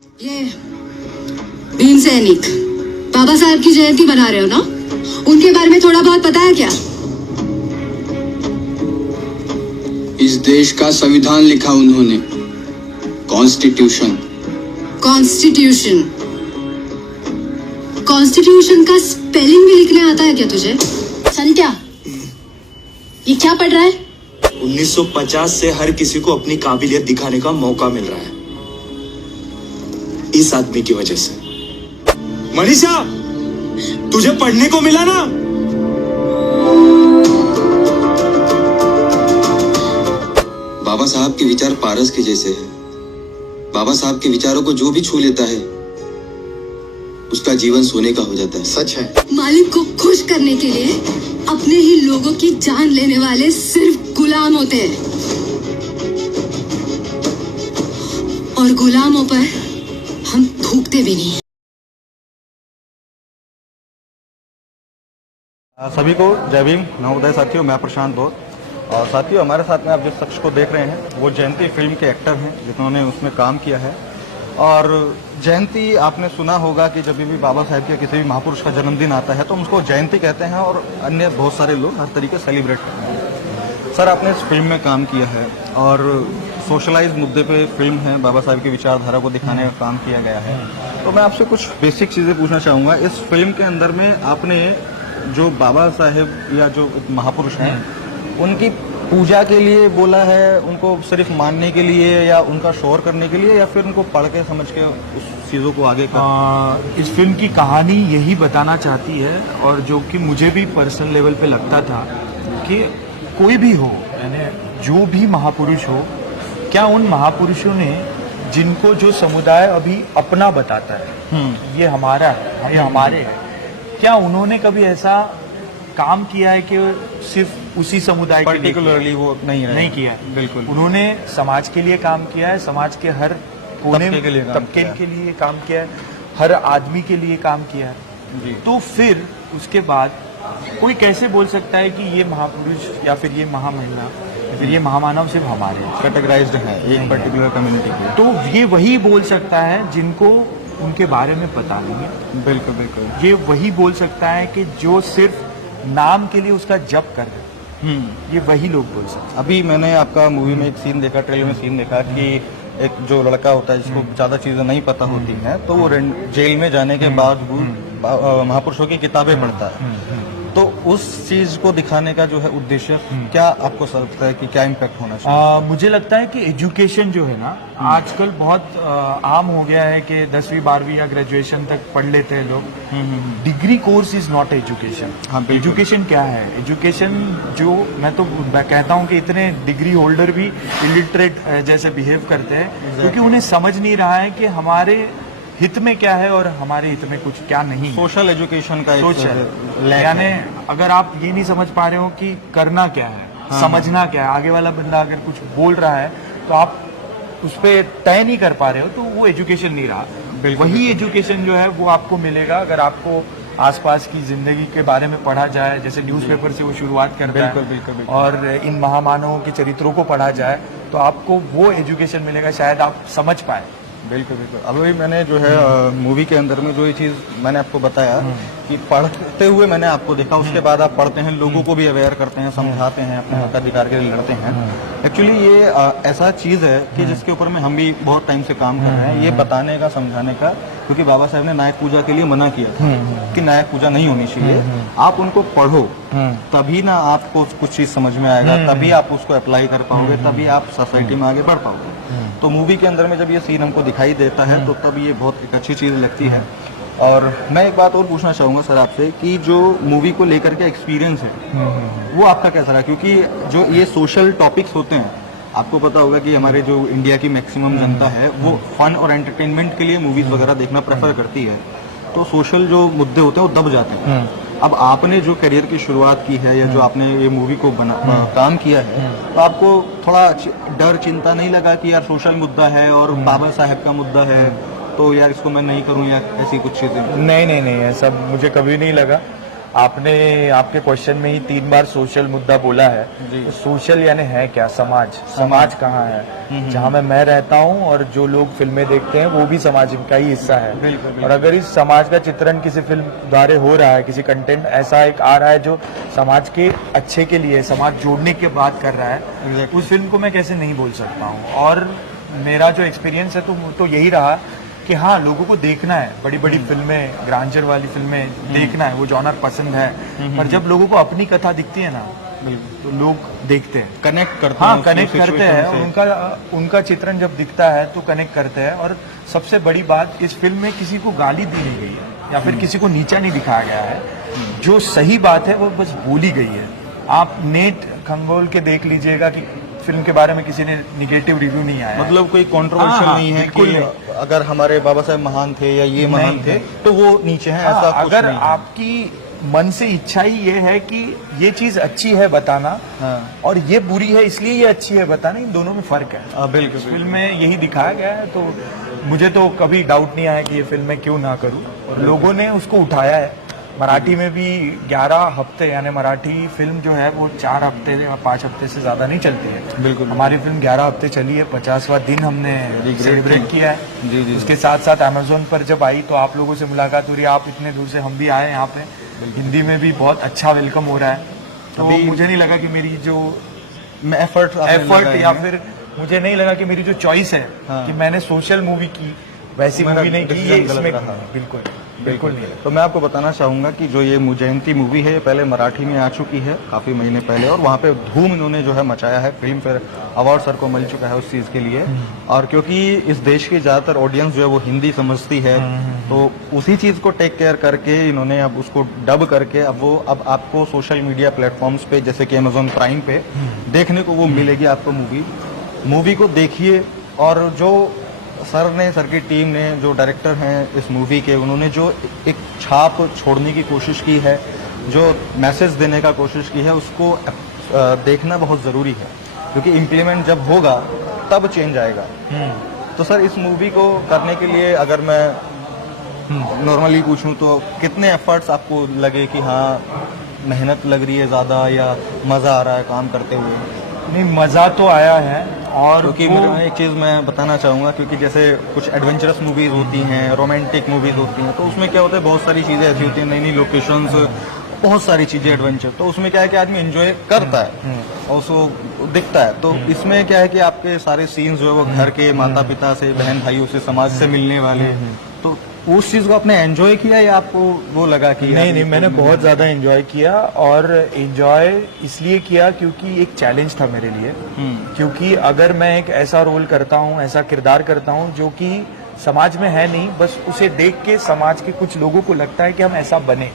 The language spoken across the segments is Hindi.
ये भीम सैनिक बाबा साहब की जयंती बना रहे हो ना, उनके बारे में थोड़ा बहुत पता है क्या? इस देश का संविधान लिखा उन्होंने, कॉन्स्टिट्यूशन। कॉन्स्टिट्यूशन कॉन्स्टिट्यूशन का स्पेलिंग भी लिखने आता है क्या तुझे? संत्या, ये क्या पढ़ रहा है? 1950 से हर किसी को अपनी काबिलियत दिखाने का मौका मिल रहा है, इस आदमी की वजह से। मनीषा, तुझे पढ़ने को मिला ना? बाबा साहब के विचार पारस के जैसे हैं। बाबा साहब के विचारों को जो भी छू लेता है उसका जीवन सोने का हो जाता है। सच है। मालिक को खुश करने के लिए अपने ही लोगों की जान लेने वाले सिर्फ गुलाम होते हैं, और गुलामों पर हम थूकते भी नहीं। सभी को जय भीम, नवोदय साथियों। मैं प्रशांत बोध। और साथियों, हमारे साथ में आप जिस शख्स को देख रहे हैं वो जयंती फिल्म के एक्टर हैं जिन्होंने उसमें काम किया है। और जयंती आपने सुना होगा कि जब भी बाबा साहब के किसी भी महापुरुष का जन्मदिन आता है तो हम उसको जयंती कहते हैं, और अन्य बहुत सारे लोग हर तरीके सेलिब्रेट करते हैं। सर, आपने इस फिल्म में काम किया है और सोशलाइज मुद्दे पे फिल्म है, बाबा साहब की विचारधारा को दिखाने का काम किया गया है। तो मैं आपसे कुछ बेसिक चीज़ें पूछना चाहूँगा। इस फिल्म के अंदर में आपने जो बाबा साहेब या जो महापुरुष हैं उनकी पूजा के लिए बोला है, उनको सिर्फ मानने के लिए या उनका शोर करने के लिए, या फिर उनको पढ़ के समझ के उस चीज़ों को आगे इस फिल्म की कहानी यही बताना चाहती है, और जो कि मुझे भी पर्सनल लेवल पे लगता था कि कोई भी हो, यानी जो भी महापुरुष हो, क्या उन महापुरुषों ने जिनको जो समुदाय अभी अपना बताता है, ये हमारा है, ये हमारे है, क्या उन्होंने कभी ऐसा काम किया है कि सिर्फ उसी समुदाय के लिए पर्टिकुलरली वो नहीं किया है? बिल्कुल। उन्होंने समाज के लिए काम किया है, समाज के हर कोने तबके के लिए काम तबके किया है। के लिए काम किया है, हर आदमी के लिए काम किया है। जी। तो फिर उसके बाद कोई कैसे बोल सकता है कि ये महापुरुष या फिर ये महामहिला या फिर ये महामानव सिर्फ हमारे हैं? कैटेगराइज्ड है एक पर्टिकुलर कम्युनिटी के। तो ये वही बोल सकता है जिनको उनके बारे में पता नहीं है। बिल्कुल बिल्कुल। ये वही बोल सकता है कि जो सिर्फ नाम के लिए उसका जप कर रहे हैं, ये वही लोग बोल सकते हैं। अभी मैंने आपका मूवी में एक सीन देखा, ट्रेलर में सीन देखा कि एक जो लड़का होता है जिसको ज्यादा चीजें नहीं पता होती हैं, तो वो जेल में जाने के बाद महापुरुषों की किताबें पढ़ता है। तो उस चीज को दिखाने का जो है उद्देश्य, क्या आपको लगता है कि क्या इम्पैक्ट होना चाहिए? मुझे लगता है कि एजुकेशन जो है ना, आजकल बहुत आम हो गया है कि 10वीं 12वीं या ग्रेजुएशन तक पढ़ लेते हैं लोग। Degree course is not education. हाँ, एजुकेशन क्या है? एजुकेशन जो मैं तो कहता हूँ कि इतने डिग्री होल्डर भी इलिटरेट जैसे बिहेव करते हैं, क्योंकि उन्हें समझ नहीं रहा है कि हमारे हित में क्या है और हमारे हित में कुछ क्या नहीं। सोशल एजुकेशन का सोशल, यानी अगर आप ये नहीं समझ पा रहे हो कि करना क्या है, समझना क्या है, आगे वाला बंदा अगर कुछ बोल रहा है तो आप उस पर तय नहीं कर पा रहे हो, तो वो एजुकेशन नहीं रहा। वही एजुकेशन जो है वो आपको मिलेगा अगर आपको आसपास की जिंदगी के बारे में पढ़ा जाए, जैसे न्यूज़पेपर से वो शुरुआत करता है। बिल्कुल। और इन महामानवों के चरित्रों को पढ़ा जाए तो आपको वो एजुकेशन मिलेगा, शायद आप समझ पाए। बिल्कुल। अभी मैंने जो है मूवी के अंदर में जो ये चीज़ मैंने आपको बताया कि पढ़ते हुए मैंने आपको देखा, उसके बाद आप पढ़ते हैं, लोगों को भी अवेयर करते हैं, समझाते हैं, अपने मताधिकार के लिए लड़ते हैं। एक्चुअली ये ऐसा चीज़ है कि जिसके ऊपर में हम भी बहुत टाइम से काम कर रहे हैं, ये बताने का, समझाने का, क्योंकि बाबा साहब ने नायक पूजा के लिए मना किया था कि नायक पूजा नहीं होनी चाहिए। आप उनको पढ़ो, तभी ना आपको कुछ चीज़ समझ में आएगा, तभी आप उसको अप्लाई कर पाओगे, तभी आप सोसाइटी में आगे बढ़ पाओगे। तो मूवी के अंदर में जब ये सीन हमको दिखाई देता है तो तब ये बहुत एक अच्छी चीज़ लगती है। और मैं एक बात और पूछना चाहूँगा सर आपसे कि जो मूवी को लेकर के एक्सपीरियंस है वो आपका कैसा रहा? क्योंकि जो ये सोशल टॉपिक्स होते हैं, आपको पता होगा कि हमारे जो इंडिया की मैक्सिमम जनता है वो फन और एंटरटेनमेंट के लिए मूवीज़ वगैरह देखना प्रेफर करती है, तो सोशल जो मुद्दे होते हैं वो दब जाते हैं। अब आपने जो करियर की शुरुआत की है या जो आपने ये मूवी को काम किया है, तो आपको थोड़ा डर, चिंता नहीं लगा कि यार सोशल मुद्दा है और बाबा साहब का मुद्दा है, तो यार इसको मैं नहीं करूं या ऐसी कुछ चीजें? नहीं, ऐसा मुझे कभी नहीं लगा। आपने आपके क्वेश्चन में ही 3 बार सोशल मुद्दा बोला है। तो सोशल यानी है क्या? समाज कहाँ है? जहाँ मैं रहता हूँ और जो लोग फिल्में देखते हैं वो भी समाज का ही हिस्सा है। और अगर इस समाज का चित्रण किसी फिल्म द्वारा हो रहा है, किसी कंटेंट ऐसा एक आ रहा है जो समाज के अच्छे के लिए, समाज जोड़ने की बात कर रहा है, उस फिल्म को मैं कैसे नहीं बोल सकता हूँ। और मेरा जो एक्सपीरियंस है तो यही रहा कि हाँ, लोगों को देखना है, बड़ी बड़ी फिल्में, ग्रांजर वाली फिल्में देखना है, वो जॉनर पसंद है। पर जब लोगों को अपनी कथा दिखती है ना, तो लोग देखते हैं, कनेक्ट करते हैं। हैं। हाँ, कनेक्ट करते हैं। उनका चित्रण जब दिखता है तो कनेक्ट करते हैं। और सबसे बड़ी बात, इस फिल्म में किसी को गाली दी नहीं गई है या फिर किसी को नीचा नहीं दिखाया गया है। जो सही बात है वो बस बोली गई है। आप नेट खंगोल के देख लीजिएगा कि फिल्म के बारे में किसी ने निगेटिव रिव्यू नहीं आया। मतलब कोई कंट्रोवर्शियल नहीं है कि अगर हमारे बाबा साहब महान थे या ये महान थे तो वो नीचे हैं, ऐसा कुछ अगर नहीं है। आपकी मन से इच्छा ही ये है कि ये चीज अच्छी है बताना, और ये बुरी है इसलिए ये अच्छी है बताना, इन दोनों में फर्क है। बिल्कुल। फिल्म में यही दिखाया गया है। तो मुझे तो कभी डाउट नहीं आया कि ये फिल्म मैं क्यों ना करूं, और लोगों ने उसको उठाया है। मराठी में भी 11 हफ्ते, यानी मराठी फिल्म जो है वो 4 हफ्ते या 5 हफ्ते से ज्यादा नहीं चलती है। बिल्कुल। हमारी फिल्म 11 हफ्ते चली है, 50वां दिन हमने सेलिब्रेट किया है। जी। उसके साथ साथ अमेजोन पर जब आई तो आप लोगों से मुलाकात हो रही है। आप इतने दूर से, हम भी आए यहाँ पे, हिंदी में भी बहुत अच्छा वेलकम हो रहा है। तो मुझे नहीं लगा कि मेरी जो एफर्ट या फिर मुझे नहीं लगा कि मेरी जो चॉइस है कि मैंने सोशल मूवी की, वैसी मूवी नहीं की, ये इसमें बिल्कुल नहीं। तो मैं आपको बताना चाहूंगा कि जो ये मुजयंती मूवी है, ये पहले मराठी में आ चुकी है काफी महीने पहले, और वहाँ पे धूम इन्होंने जो है मचाया है। फिल्म फेयर अवार्ड सर को मिल चुका है उस चीज के लिए। और क्योंकि इस देश की ज्यादातर ऑडियंस जो है वो हिंदी समझती है, तो उसी चीज को टेक केयर करके इन्होंने अब उसको डब करके अब आपको सोशल मीडिया प्लेटफॉर्म्स पे, जैसे कि अमेजोन प्राइम पे देखने को वो मिलेगी आपको मूवी को देखिए। और जो सर की टीम ने, जो डायरेक्टर हैं इस मूवी के, उन्होंने जो एक छाप छोड़ने की कोशिश की है, जो मैसेज देने का कोशिश की है, उसको देखना बहुत ज़रूरी है। क्योंकि इम्प्लीमेंट जब होगा तब चेंज आएगा। तो सर, इस मूवी को करने के लिए अगर मैं नॉर्मली पूछूं तो कितने एफर्ट्स आपको लगे कि हाँ मेहनत लग रही है ज़्यादा, या मज़ा आ रहा है काम करते हुए? नहीं, मज़ा तो आया है। और क्योंकि एक चीज़ मैं बताना चाहूँगा, क्योंकि जैसे कुछ एडवेंचरस मूवीज़ होती हैं, रोमांटिक मूवीज़ होती हैं, तो उसमें क्या होता है, बहुत सारी चीज़ें ऐसी होती हैं, नई नई लोकेशंस, बहुत सारी चीज़ें एडवेंचर, तो उसमें क्या है कि आदमी एंजॉय करता है और उसको दिखता है। तो इसमें क्या है कि आपके सारे सीन्स जो है वो घर के, माता पिता से, बहन भाइयों से, समाज से मिलने वाले, तो उस चीज को आपने एंजॉय किया या आपको वो लगा कि नहीं, मैंने बहुत ज्यादा एंजॉय किया। और एंजॉय इसलिए किया क्योंकि एक चैलेंज था मेरे लिए। क्योंकि अगर मैं एक ऐसा रोल करता हूँ, ऐसा किरदार करता हूँ जो कि समाज में है नहीं, बस उसे देख के समाज के कुछ लोगों को लगता है कि हम ऐसा बने,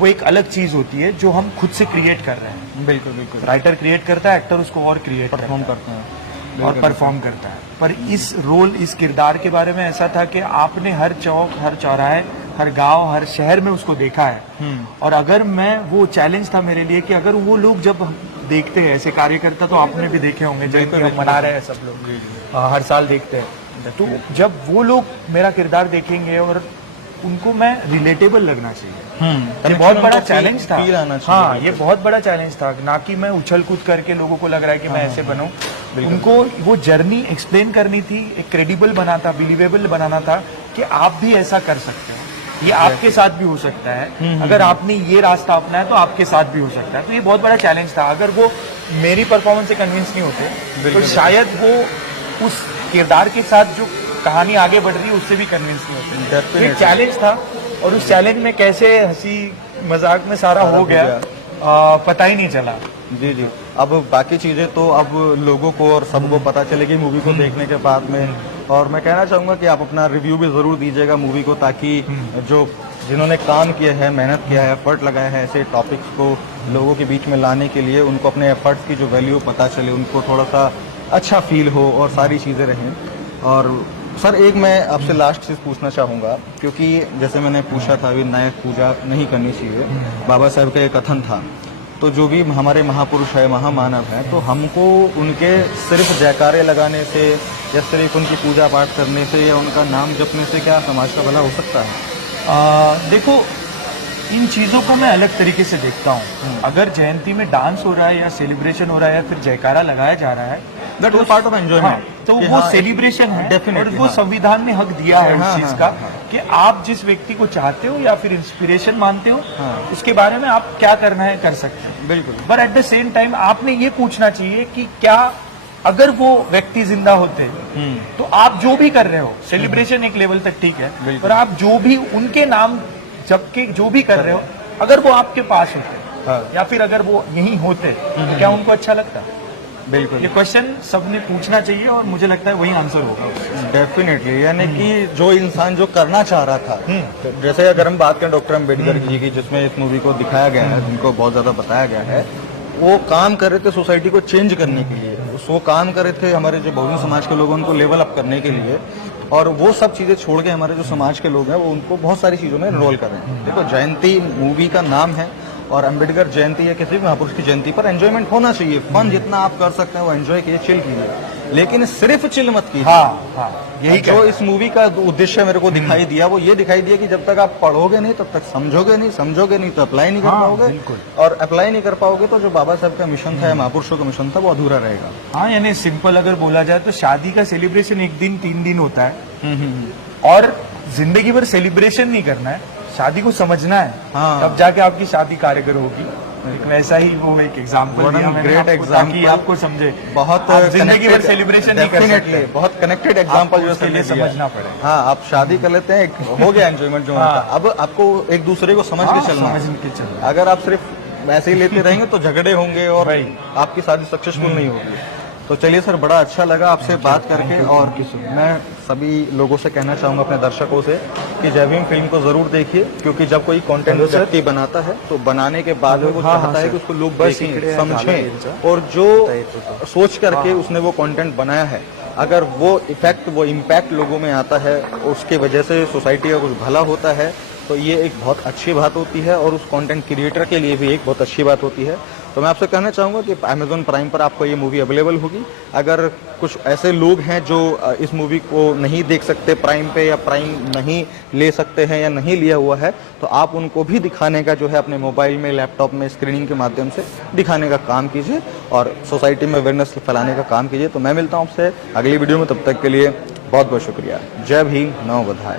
वो एक अलग चीज होती है जो हम खुद से क्रिएट कर रहे हैं। बिल्कुल। राइटर क्रिएट करता है, एक्टर उसको और क्रिएट परफॉर्म करते हैं और परफॉर्म करता है। पर इस रोल, इस किरदार के बारे में ऐसा था कि आपने हर चौक, हर चौराहे, हर गांव, हर शहर में उसको देखा है। और अगर मैं, वो चैलेंज था मेरे लिए कि अगर वो लोग जब देखते हैं ऐसे कार्यकर्ता, तो आपने भी देखे होंगे जब मना रहे हैं सब लोग, हर साल देखते हैं, तो जब वो लोग मेरा किरदार देखेंगे और उनको मैं रिलेटेबल लगना चाहिए। ये बहुत बड़ा चैलेंज था। हाँ, ये बहुत बड़ा चैलेंज था, ना कि मैं उछल कूद करके लोगों को लग रहा है कि मैं ऐसे बनूं। उनको वो जर्नी एक्सप्लेन करनी थी, एक क्रेडिबल बना था, बिलीवेबल बनाना था कि आप भी ऐसा कर सकते हो, ये आपके साथ भी हो सकता है। अगर आपने ये रास्ता अपनाया तो आपके साथ भी हो सकता है। तो ये बहुत बड़ा चैलेंज था। अगर वो मेरी परफॉर्मेंस से कन्विंस नहीं होते तो शायद वो उस किरदार के साथ जो कहानी आगे बढ़ रही है उससे भी कन्विंस नहीं होते। तो ये चैलेंज था, और उस चैलेंज में कैसे हंसी मजाक में सारा हो गया पता ही नहीं चला। जी। अब बाकी चीजें तो अब लोगों को और सबको पता चलेगी मूवी को देखने के बाद में। और मैं कहना चाहूंगा कि आप अपना रिव्यू भी जरूर दीजिएगा मूवी को, ताकि जो जिन्होंने काम किया है, मेहनत किया है, एफर्ट लगाया है ऐसे टॉपिक्स को लोगों के बीच में लाने के लिए, उनको अपने एफर्ट्स की जो वैल्यू पता चले, उनको थोड़ा सा अच्छा फील हो और सारी चीजें रहें। और सर, एक मैं आपसे लास्ट चीज पूछना चाहूंगा, क्योंकि जैसे मैंने पूछा था, विनायक पूजा नहीं करनी चाहिए, बाबा साहब का एक कथन था। तो जो भी हमारे महापुरुष है, महामानव हैं, तो हमको उनके सिर्फ जयकारे लगाने से या सिर्फ उनकी पूजा पाठ करने से या उनका नाम जपने से क्या समाज का भला हो सकता है? देखो, इन चीजों को मैं अलग तरीके से देखता हूँ। अगर जयंती में डांस हो रहा है या सेलिब्रेशन हो रहा है या फिर जयकारा लगाया जा रहा है, that is part of enjoyment. तो वो सेलिब्रेशन है, और वो संविधान ने हक दिया है उस चीज का कि आप जिस व्यक्ति को चाहते हो या फिर इंस्पिरेशन मानते हो, उसके बारे में आप क्या करना है कर सकते हैं। बिल्कुल। पर एट द सेम टाइम आपने ये पूछना चाहिए कि क्या अगर वो व्यक्ति जिंदा होते तो आप जो भी कर रहे हो, सेलिब्रेशन एक लेवल तक ठीक है, पर आप जो भी उनके नाम जबकि जो भी कर रहे हो, अगर वो आपके पास होते या फिर अगर वो यहीं होते, तो क्या उनको अच्छा लगता? बिल्कुल। ये क्वेश्चन सबने पूछना चाहिए और मुझे लगता है वही आंसर होगा। डेफिनेटली, यानी कि जो इंसान जो करना चाह रहा था, जैसे अगर हम बात करें डॉक्टर अम्बेडकर जी की, जिसमें इस मूवी को दिखाया गया है, जिनको बहुत ज्यादा बताया गया है, वो काम कर रहे थे सोसाइटी को चेंज करने के लिए, वो काम कर रहे थे हमारे जो बहुजन समाज के लोग हैं उनको लेवल अप करने के लिए, और वो सब चीजें छोड़ के हमारे जो समाज के लोग हैं वो उनको बहुत सारी चीजों में रोल कर रहे हैं। देखो, जयंती मूवी का नाम है और अम्बेडकर जयंती या किसी भी महापुरुष की जयंती पर एंजॉयमेंट होना चाहिए। फन जितना आप कर सकते हैं वो एंजॉय कीजिए, चिल कीजिए, लेकिन सिर्फ चिल मत कीजिए। यही जो इस मूवी का उद्देश्य मेरे को दिखाई दिया, वो ये दिखाई दिया कि जब तक आप पढ़ोगे नहीं तब तक समझोगे नहीं तो अप्लाई नहीं कर पाओगे, और अप्लाई नहीं कर पाओगे तो जो बाबा साहब का मिशन था या महापुरुषों का मिशन था वो अधूरा रहेगा। हाँ, यानी सिंपल अगर बोला जाए तो शादी का सेलिब्रेशन एक दिन 3 दिन होता है, और जिंदगी भर सेलिब्रेशन नहीं करना है, शादी को समझना है, तब जाके आपकी शादी कारगर होगी। एक वैसा ही वो एक एग्जाम्पल दिया मैंने ग्रेट आपको, एग्जाम्पल, ताकि आपको समझे। बहुत आप जिंदगी भर सेलिब्रेशन नहीं कर सकते, बहुत कनेक्टेड एग्जाम्पल जो उसके लिए समझना पड़ेगा। हाँ, आप शादी कर लेते हैं, हो गया एंजॉयमेंट जो होता है, अब आपको एक दूसरे को समझ के चलना है। अगर आप सिर्फ ऐसे ही लेते रहेंगे तो झगड़े होंगे और आपकी शादी सक्सेसफुल नहीं होगी। तो चलिए सर, बड़ा अच्छा लगा आपसे बात करके, और मैं सभी लोगों से कहना चाहूंगा, अपने दर्शकों से, कि जय भीम फिल्म को जरूर देखिए, क्योंकि जब कोई कंटेंट व्यक्ति बनाता है तो बनाने के बाद वो चाहता है कि उसको लोग देखें, समझें, और जो सोच करके उसने वो कंटेंट बनाया है, अगर वो इफेक्ट, वो इम्पैक्ट लोगों में आता है, उसके वजह से सोसाइटी का कुछ भला होता है, तो ये एक बहुत अच्छी बात होती है, और उस कंटेंट क्रिएटर के लिए भी एक बहुत अच्छी बात होती है। तो मैं आपसे कहना चाहूंगा कि अमेजॉन प्राइम पर आपको ये मूवी अवेलेबल होगी। अगर कुछ ऐसे लोग हैं जो इस मूवी को नहीं देख सकते प्राइम पे, या प्राइम नहीं ले सकते हैं या नहीं लिया हुआ है, तो आप उनको भी दिखाने का जो है अपने मोबाइल में, लैपटॉप में स्क्रीनिंग के माध्यम से दिखाने का काम कीजिए, और सोसाइटी में अवेयरनेस फैलाने का काम कीजिए। तो मैं मिलता हूँ आपसे अगली वीडियो में, तब तक के लिए बहुत बहुत शुक्रिया। जय भीम, नमो बुद्धाय।